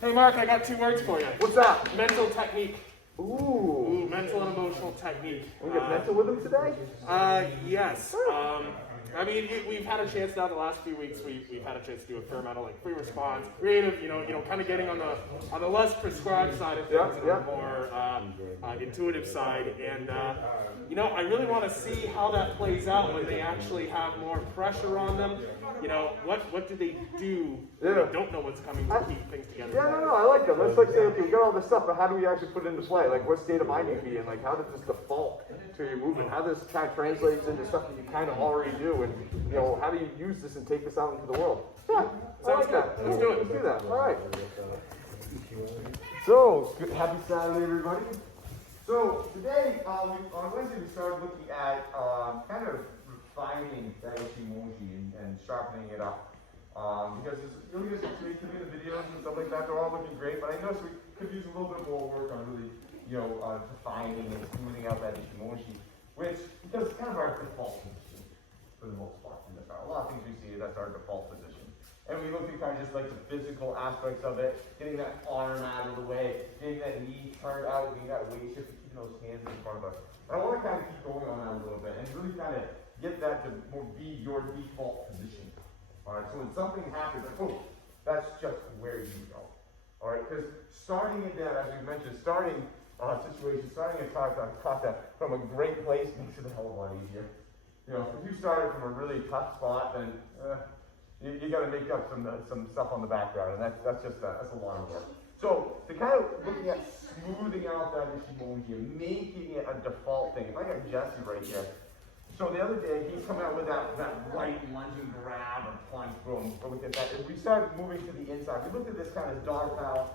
Hey Mark, I got 2 words for you. What's that? Mental technique. Ooh. Mental and emotional technique. We get mental with him today? Yes. I mean, we've had a chance now the last few weeks. We've had a chance to do a fair amount of like free response, creative. Kind of getting on the less prescribed side of things, and the more intuitive side. And I really want to see how that plays out when they actually have more pressure on them. What do they do when they don't know what's coming to keep things together? Yeah, no, I like that. Let's say, okay, we got all this stuff, but how do we actually put it into play? Like, what state of mind you be in? Like, how does this default to your movement? How does this kind of translates into stuff that you kind of already do? And, how do you use this and take this out into the world? Yeah, I like that. Let's do it. Let's do that. All right. So, happy Saturday, everybody. So, today, on Wednesday, we started looking at kind of refining that Ichimonji and sharpening it up. Because it's really just to me the videos and stuff like that, they're all looking great, but I noticed we could use a little bit more work on really, defining and smoothing out that Ichimonji, because it's kind of our default position for the most part. A lot of things we see, that's our default position. And we look at kind of just like the physical aspects of it, getting that arm out of the way, getting that knee turned out, getting that weight shift, keeping those hands in front of us. And I want to kind of keep going on that a little bit and really kind of get that to be your default position. Alright, so when something happens, that's just where you go. Alright, because starting it there, as we mentioned, starting a situation, starting a kata from a great place makes it a hell of a lot easier. If you started from a really tough spot, then you got to make up some stuff on the background, and that's a lot of work. So to kind of looking at smoothing out that Ichimonji and making it a default thing. If I got Jesse right here. So the other day, he's coming out with that right lunging grab or plunge, boom. But look at that. If we start moving to the inside, we look at this kind of dog paddle.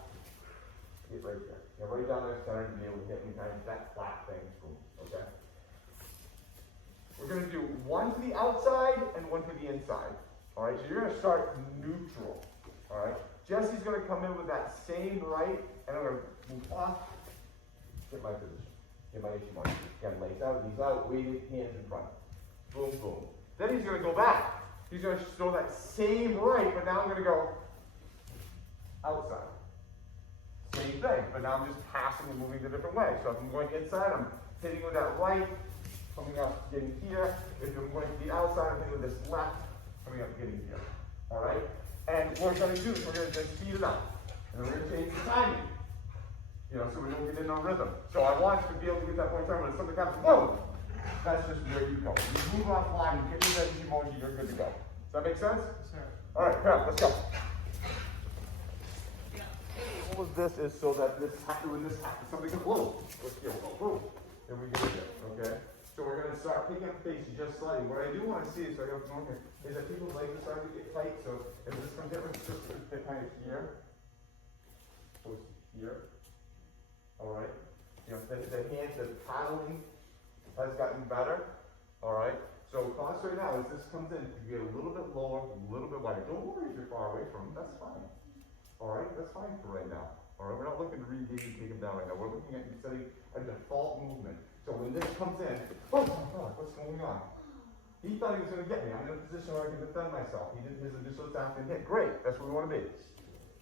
Get right there. Yeah, right down there, center to be able to get me kind of that flat thing. Boom. Okay. We're going to do one to the outside and one to the inside. All right. So you're going to start neutral. All right. Jesse's going to come in with that same right, and I'm going to move off. Get my position. Get my Ichimonji. Again, legs out, knees out, weighted, hands in front. Boom, boom. Then he's going to go back. He's going to throw that same right, but now I'm going to go outside. Same thing, but now I'm just passing and moving the different way. So if I'm going inside, I'm hitting with that right, coming up, getting here. If I'm going to the outside, I'm hitting with this left, coming up, getting here. All right? And what we're going to do is we're going to just speed it up. And we're going to change the timing. So we don't get in on rhythm. So I want to be able to get that point in time when something happens, whoa! That's just where you go. You move offline, you get into that Ichimonji, you're good to go. Does that make sense? Yes, sir. All right, come on, let's go. All of this is so that when this happens, something goes, whoa! Let's go, whoa! And we get it, okay? So we're going to start picking up the pace just slightly. What I do want to see is that people's legs are starting to get tight. So if this comes in, it's just kind of here. So it's here. All right. The hands, the paddling has gotten better. All right. So concentrate now as this comes in, you get a little bit lower, a little bit wider. Don't worry if you're far away from them. That's fine. All right. That's fine for right now. All right. We're not looking to re-engage and take them down right now. We're looking at setting a default movement. So when this comes in, oh my God, what's going on? He thought he was going to get me. I'm in a position where I can defend myself. He did his initial attack and hit. Great. That's where we want to be.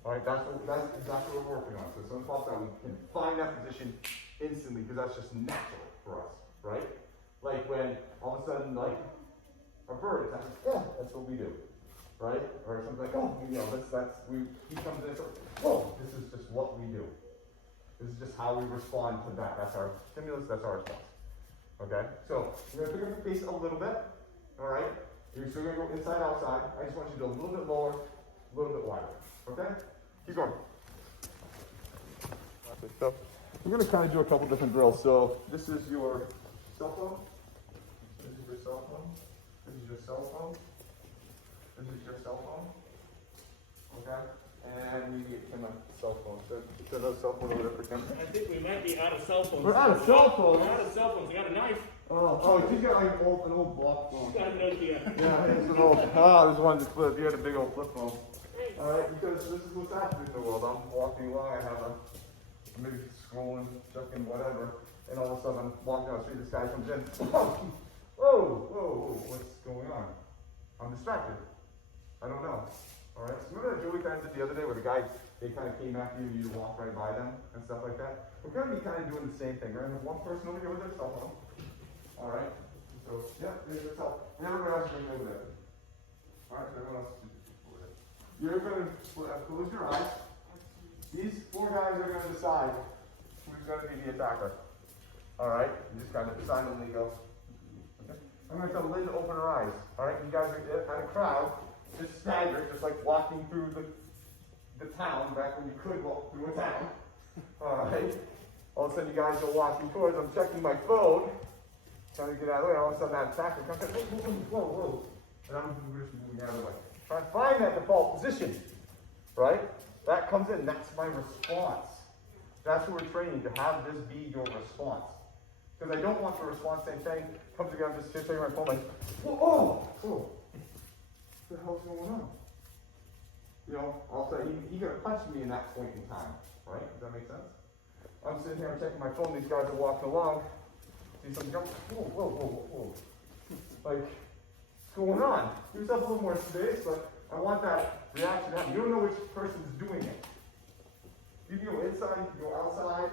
All right, that's exactly what we're working on. So some false out, we can find that position instantly because that's just natural for us, right? Like when all of a sudden, like a bird attacks, that's what we do, right? Or something like, he comes in, whoa, this is just what we do. This is just how we respond to that. That's our stimulus, that's our response. Okay, so we're gonna pick up the pace a little bit, all right? You're still gonna go inside, outside. I just want you to go a little bit lower, a little bit wider. Okay? Keep going. So we're going to kind of do a couple different drills. So this is your cell phone. This is your cell phone. This is your cell phone. This is your cell phone. Okay? And we get Kim a cell phone. So another cell phone over there for Kim. I think we might be out of cell phones. We're out of cell phones? We're out of cell phones. You got a knife? Oh, he's got like an old block phone. Got a Nokia. Yeah, it's an old. this one just flipped. You had a big old flip phone. Alright, because this is what's happening in the world. I'm walking along, I have maybe scrolling, checking whatever, and all of a sudden I'm walking down the street, this guy comes in. Whoa, what's going on? I'm distracted. I don't know. Alright, so remember that Joey kind of did the other day where the guy, they kind of came after you and you walked right by them and stuff like that? We're going to be kind of doing the same thing. We're going to have one person over here with their cell phone. Alright, so, yeah, there's your cell. And everyone else is going to go with it. Alright, so everyone else is over there. You're going to close your eyes. These four guys are going to decide who's going to be the attacker. Alright, you just kind of silently go. Okay. I'm going to tell Lynn to open her eyes. Alright, you guys are at a crowd. Just staggered, just like walking through the town back when you could walk through a town. Alright. All of a sudden you guys are walking towards, I'm checking my phone, trying to get out of the way, all of a sudden that attacker comes in, whoa. And I'm just moving out of the way. Try to find that default position. Right? That comes in, that's my response. That's what we're training, to have this be your response. Because I don't want the response same thing, comes again, I'm just checking my phone like, whoa. What the hell's going on? You know, I'll say, he could have punched me in that point in time, right? Does that make sense? I'm sitting here, I'm checking my phone, these guys are walking along, see something jump, whoa. Like, what's going on? Give yourself a little more space, but I want that reaction to happen. You don't know which person's doing it. You can go inside, you can go outside,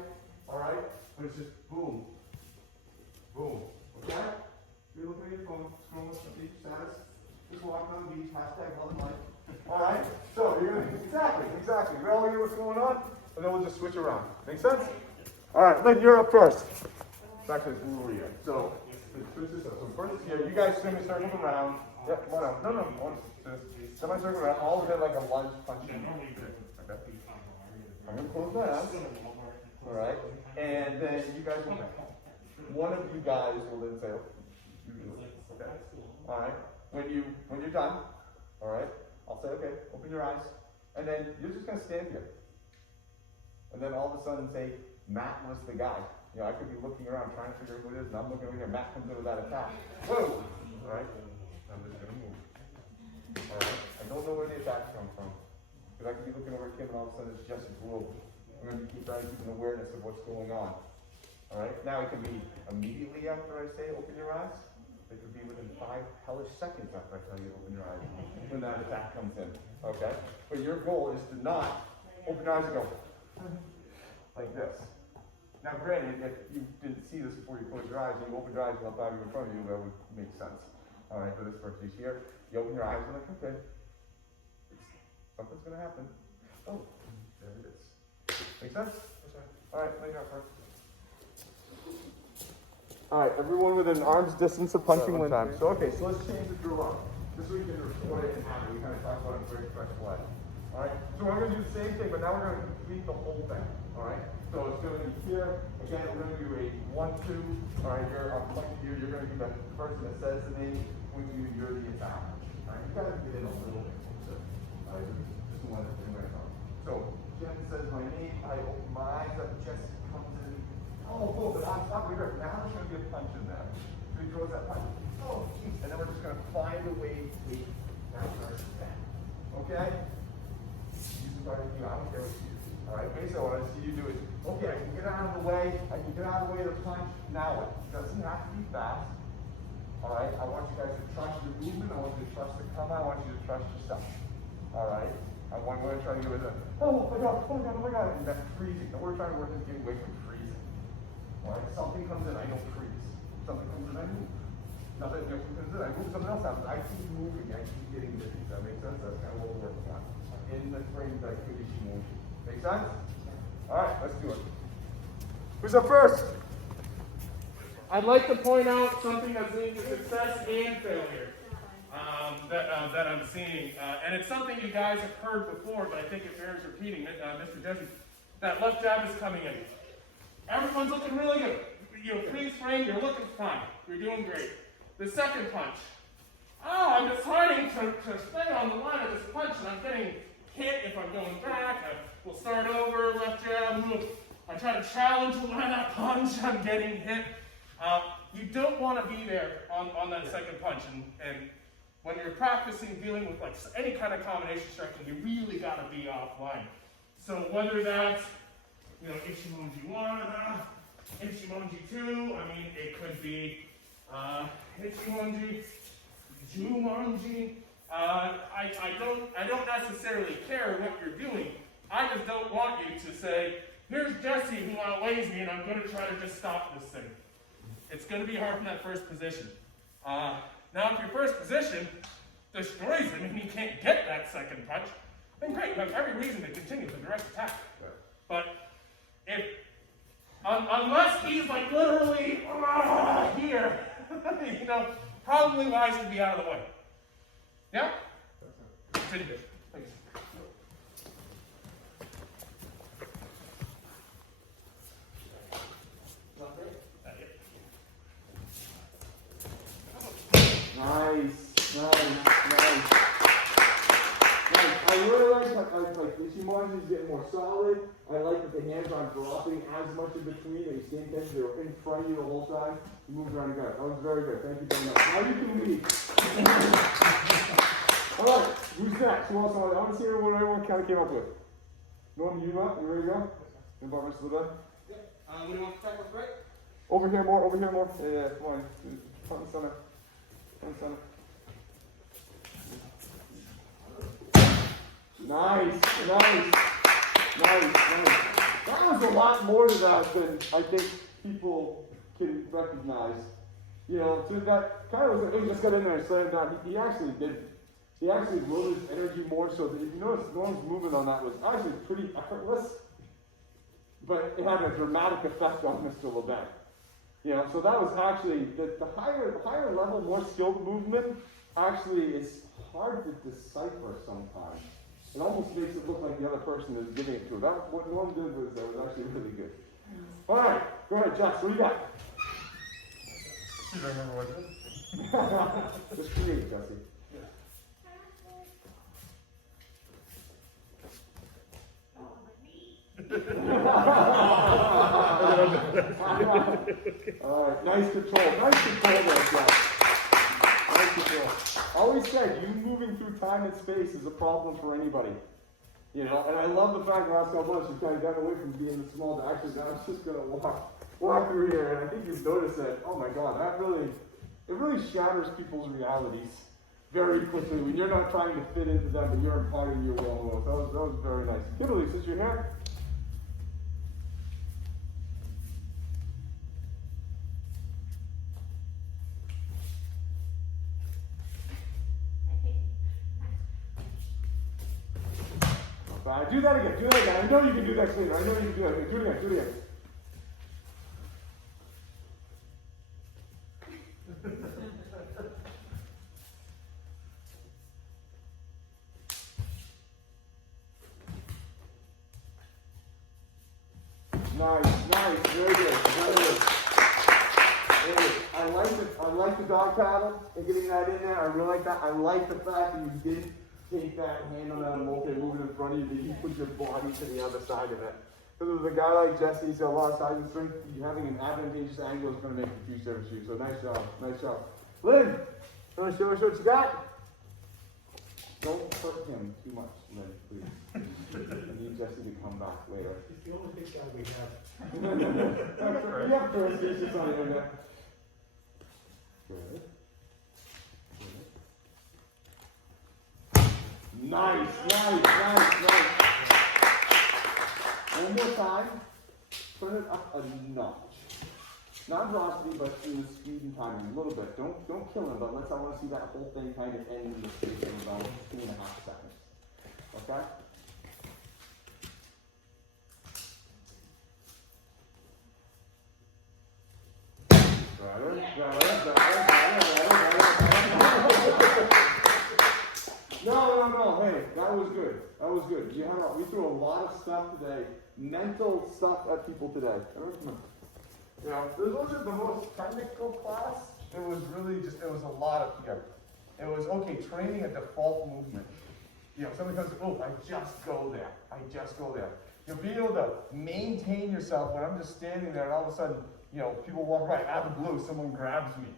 alright? But it's just boom. Okay? You're looking at your phone, scrolling with the status. Just walking on the beach, hashtag love and life. Alright, so you're gonna, exactly. We all hear what's going on, and then we'll just switch around. Make sense? Alright, Lynn, you're up first. Back to this rule here. So, switch this up. So first here, you guys swim and circle around. Yep, come on out. No, somebody circle around, all of it like a lunge punch. Okay. I'm gonna close my eyes. Alright, and then you guys will, one of you guys will then say, okay. Alright. When you're done, all right, I'll say, okay, open your eyes, and then you're just gonna stand here, and then all of a sudden say, Matt was the guy. You know, I could be looking around trying to figure out who it is, and I'm looking over here. Matt comes in with that attack. Whoa! All right, I'm just gonna move. All right, I don't know where the attacks come from, because I could be looking over at Kim, and all of a sudden it's just a group. I'm gonna keep trying to keep an awareness of what's going on. All right, now it can be immediately after I say open your eyes. It could be within 5 hellish seconds after I tell you to open your eyes when that attack comes in. Okay? But your goal is to not open your eyes and go like this. Now granted, if you didn't see this before you closed your eyes and you opened your eyes and left out in front of you, that would make sense. Alright, for this first piece here, you open your eyes and like, okay, something's gonna happen. Oh, there it is. Make sense? Alright, lay down first. Alright, everyone within arm's distance of punching one time. So okay, so let's change the drill up. Just so we can record it and have it. We kind of talked about it in very fresh way. Alright, so we're going to do the same thing, but now we're going to complete the whole thing. Alright, so it's going to be here. Again, we're going to do a 1-2. Alright, I'm pointing to you. You're going to be the person that says the name. When you're the attacker. Alright, you got to get in a little bit closer. Alright, just the one that's doing right now. So, Jen says my name. I open my eyes up. Jessica comes in. Oh, but I'm not here. Now there's going to be a punch in there. So he throws that punch. Oh, geez. And then we're just going to find a way to take that person back. Okay? Use the part of you. I don't care what you do. Alright, basically what I see you do is, okay, I can get out of the way. I can get out of the way of the punch. Now what? It doesn't have to be fast. Alright? I want you guys to trust your movement. I want you to trust the cover. I want you to trust yourself. Alright? I'm going to try to get rid of that. Oh my god. And that's freezing. And we're trying to work this game away from freezing. Alright, something comes in, I don't freeze. Something comes in, I move. Nothing comes in, I move. Something else happens. I keep moving, I keep getting busy. Does that make sense? That's kind of what we're working on. In the frame that could Ichimonji. Make sense? Alright, let's do it. Who's up first? I'd like to point out something that's leading to success and failure that I'm seeing. And it's something you guys have heard before, but I think it bears repeating. Mr. Jesse, that left jab is coming in. Everyone's looking really good. Freeze frame, you're looking fine. You're doing great. The second punch. Oh, I'm deciding to stay on the line of this punch, and I'm getting hit if I'm going back. We'll start over, left jab, move. I try to challenge the line of that punch, I'm getting hit. You don't want to be there on that second punch, and when you're practicing dealing with like any kind of combination striking, you really got to be offline. So whether that's Ichimonji 1, Ichimonji 2, I mean, it could be Ichimonji, Jumonji, I don't necessarily care what you're doing. I just don't want you to say, here's Jesse who outweighs me and I'm going to try to just stop this thing. It's going to be hard from that first position. Now if your first position destroys him and he can't get that second punch, then great, you have every reason to continue the direct attack. Yeah. But if, unless he's like literally here, you know, probably wise to be out of the way. Yeah? Continue. Thanks. Nice. I really like Ichimonji's getting more solid. I like that the hands aren't dropping as much in between. They stay tense. They were in front of you the whole time. You moved around and got it. That was very good. Thank you very much. Now you can leave. All right. Who's next? Who else? I want to see what everyone kind of came up with. Norman, you up? You ready to go? You about Mr. Levin? Yeah. What do you want to tackle right? Over here more. Yeah, come on. Front and center. Nice. That was a lot more to that than I think people can recognize. You know, so that kind of was, he just got in there and slammed down. He actually did. He actually loaded his energy more so that if you notice, Norm's movement on that was actually pretty effortless, but it had a dramatic effect on Mr. Levin. You know, so that was actually, the higher level, more skilled movement actually is hard to decipher sometimes. It almost makes it look like the other person is giving it to her. What Norm did was actually really good. All right, go ahead, Jess. What do you got? You don't remember what it is? Just create, Jesse. All right, nice control there, Jess. Nice control. Always said, you moving through time and space is a problem for anybody. You know, and I love the fact that last couple months you kind of got away from being the small to actually, I was just going to walk through here, and I think you've noticed that, oh my God, it really shatters people's realities very quickly when you're not trying to fit into them, but you're imparting your will. That was very nice. Kimberly, since you're here. Do that again. I know you can do that cleaner. Do it again. Nice. Very good. I like the dog paddle and getting that in there. I really like that. I like the fact that you didn't take that hand on that multi-movement in front of you, but you put your body to the other side of it. Because with a guy like Jesse, he's got a lot of size and strength, having an advantageous angle is going to make a huge difference to you. So nice job. Lynn, you want to show us what you got? Don't hurt him too much, Lynn, please. I need Jesse to come back later. He's the only big guy we have. You have pronunciations on the internet. Good. Nice. One more time. Turn it up a notch. Not velocity, but in the speed and timing a little bit. Don't kill him, but I want to see that whole thing kind of end in the space of about 2.5 seconds. Okay? No. Hey, that was good. We threw a lot of stuff today, mental stuff at people today. You know, this wasn't the most technical class. It was a lot of here. It was, okay, training a default movement. You know, somebody goes, oh, I just go there. You'll be able to maintain yourself when I'm just standing there and all of a sudden, you know, people walk right out of the blue, someone grabs me.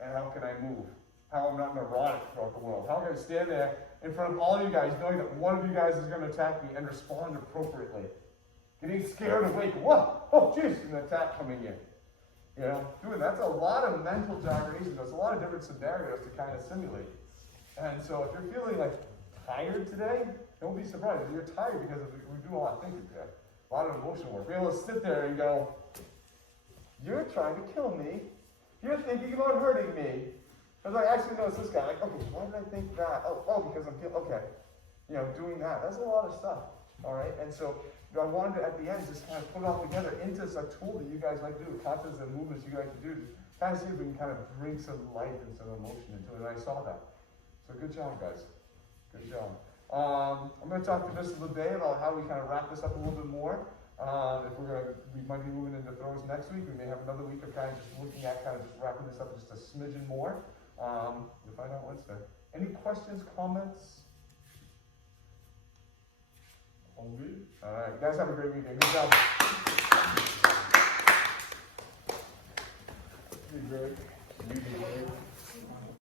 And how can I move? How I'm not neurotic throughout the world. How can I stand there in front of all you guys knowing that one of you guys is going to attack me and respond appropriately? Getting scared awake, what? Oh, jeez, an attack coming in. You know, that's a lot of mental gyrations. There's a lot of different scenarios to kind of simulate. And so if you're feeling like tired today, don't be surprised. You're tired because we do a lot of thinking today. A lot of emotional work. Be able to sit there and go, you're trying to kill me. You're thinking about hurting me. I was like, actually, no, it's this guy. Like, okay, why did I think that? Oh, because I'm feeling, okay. You know, doing that. That's a lot of stuff. All right? And so I wanted to, at the end, just kind of put it all together into a tool that you guys like to do, concepts and movements you like to do, to kind of see if we can kind of bring some life and some emotion into it. And I saw that. So good job, guys. Good job. I'm going to talk to Mrs. LeBay about how we kind of wrap this up a little bit more. We might be moving into throws next week. We may have another week of kind of just looking at kind of just wrapping this up just a smidgen more. You'll find out Wednesday. Any questions, comments? All good? All right. You guys have a great weekend. Good job. You great. You did great.